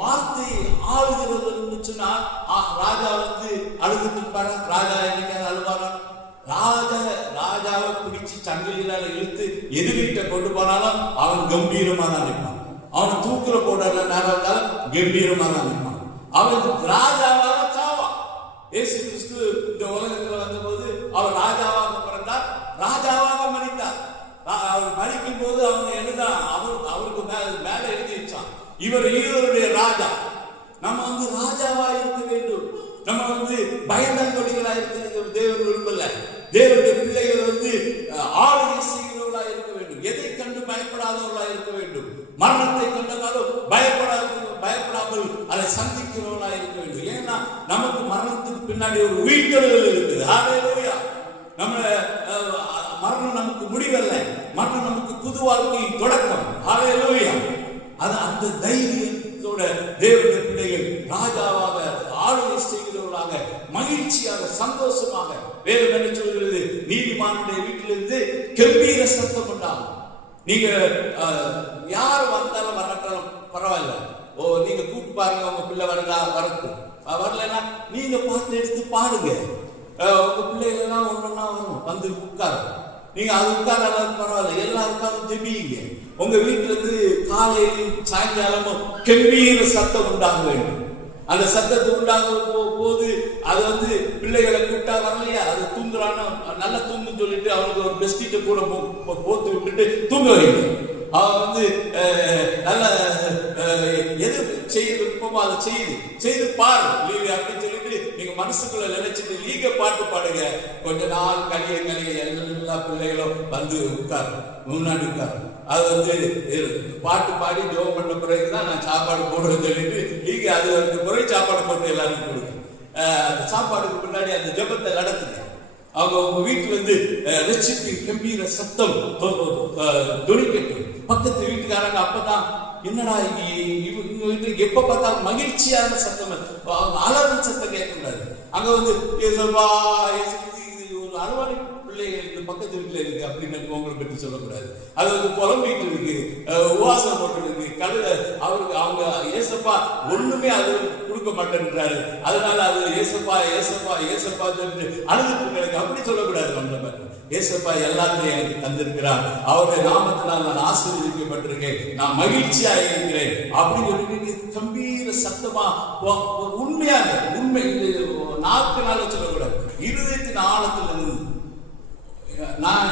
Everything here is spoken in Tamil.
வார்த்தை ஆளுகிறது சொன்னா ராஜா அழுதுட்டு இருப்பாரு. ராஜா என்னைக்காவது அழுவாரா? ராஜாவை பிடிச்சு சங்கிலியால இழுத்து எதிர்கிட்ட கொண்டு போனாலும் அவன் கம்பீரமா தான் நிற்பான். அவன் தூக்குற போடுற நேரம் கம்பீரமா தான் நிற்பான். அவன் ராஜாவாக சாவான். இயேசு கிறிஸ்து இந்த உலகத்துல வந்தபோது அவர் ராஜாவாக பிறந்தார், ராஜாவாக மரித்தார். அவர் மரிக்கும் போது அவங்க எழுதான் அவருக்கு மேல எழுதி வச்சான், இவர் ஈரோருடைய ராஜா. நம்ம ராஜாவா இருக்க வேண்டும். நம்ம பயந்தாங்கொடிகளா இருக்க தேவன் விரும்பல. தேவனுடைய பிள்ளைகள் ஆளுகை செய்கிறவர்களா இருக்க வேண்டும். எதை கண்டு பயப்படாதவர்களா இருக்க வேண்டும். மரணத்தை கண்டதாலும் பயப்படாமல் அதை சந்திக்கிறவர்களா இருக்க வேண்டும். ஏன்னா நமக்கு மரணத்துக்கு பின்னாடி ஒரு உயிர்த்தெழுதல் இருக்குது. ஹல்லேலூயா. நம்ம மரணம் நமக்கு முடிவல்ல, மரணம் நமக்கு புது வாழ்க்கையின் தொடக்கம். ஹல்லேலூயா. அந்த தைரியத்தோட தேவனுடைய பிள்ளைகள் ராஜாவாக ஆளுகை செய்கிறவர்களாக மகிழ்ச்சியாக சந்தோஷமாக வேறு என்ன சொல்கிறது, நீதிமானுடைய வீட்டிலிருந்து கம்பீர சத்தம் உண்டாகும். நீங்க யார் வந்தாலும் வரட்டாலும் பரவாயில்ல, நீங்க கூப்பிட்டு பாருங்க, உங்க பிள்ளை வரட்டு வரலன்னா நீங்க பார்த்து எடுத்து பாடுங்க. உங்க பிள்ளைகள்லாம் ஒன்னொன்னா வரும் உட்காரும். நீங்க அது உட்காராலும் பரவாயில்ல, எல்லாருக்காவது ஜெபிங்க. உங்க வீட்டுல காலையிலும் சாயங்காலமும் கம்பீர சத்தம் உண்டாக வேண்டும். அந்த சத்தத்தை உண்டாக போது அது பிள்ளைகளை கூப்பிட்டா வரலையா, அது தூங்குறான்னு நல்லா தூங்குன்னு சொல்லிட்டு அவனுக்கு ஒரு பெஸ்டிட்ட கூட போத்து விட்டுட்டு தூங்க வைங்க. அவன் நல்ல எது செய்ய விருப்பமோ அதை செய்து பாரு அப்படின்னு சொல்லிட்டு நீங்க மனசுக்குள்ள நினைச்சிட்டு லீக பாட்டு பாடுங்க. கொஞ்ச நாள் கலிய எல்லா பிள்ளைகளும் உட்காரு, முன்னாடி உட்காரு. அது பாட்டு பாடி ஜோம் பண்ண பிறகுதான் நான் சாப்பாடு போடுறேன்னு சொல்லிட்டு லீக அது பிறகு சாப்பாடு போட்டு எல்லாருக்கும் கொடுங்க. அந்த சாப்பாடுக்கு முன்னாடி அந்த ஜெபத்தை நடத்துங்க. அவங்க உங்க வீட்டுல ரசித்து கம்பீர சத்தம் துணிக்கட்டும். பக்கத்து வீட்டுக்காரங்க அப்பதான் என்னடா இவங்க வீட்டுக்கு எப்ப பார்த்தாலும் மகிழ்ச்சியான சத்தம், அலறல் சத்தம் கேட்கக்கூடாது. அங்க ஒரு அறுவாடி பிள்ளைகள் பக்கத்து வீட்டுல இருக்கு அப்படின்னு உங்களை பற்றி சொல்லக்கூடாது. அது புலம்பிட்டு இருக்கு, உவாசம் போட்டு இருக்கு, கழுத அவருக்கு அவங்க ஏசப்பா ஒண்ணுமே அது கொடுக்க மாட்டேன்றாரு, அதனால அது ஏசப்பா ஏசப்பா ஏசப்பா அழுதுட்டு எனக்கு அப்படி சொல்லக்கூடாது. நம்ம ஏசப்பா எல்லாத்தையும் எனக்கு தந்திருக்கிறார், அவருடைய நாமத்தினால் நான் ஆசீர்வதிக்கப்பட்டிருக்கேன், நான் மகிழ்ச்சியா இருக்கிறேன் அப்படின்னு சொல்லிட்டு கம்பீர சத்தமா உண்மையாக உண்மை நாட்களால சொல்லக்கூடாது, இருதயத்தின் ஆழத்துல இருந்து நான்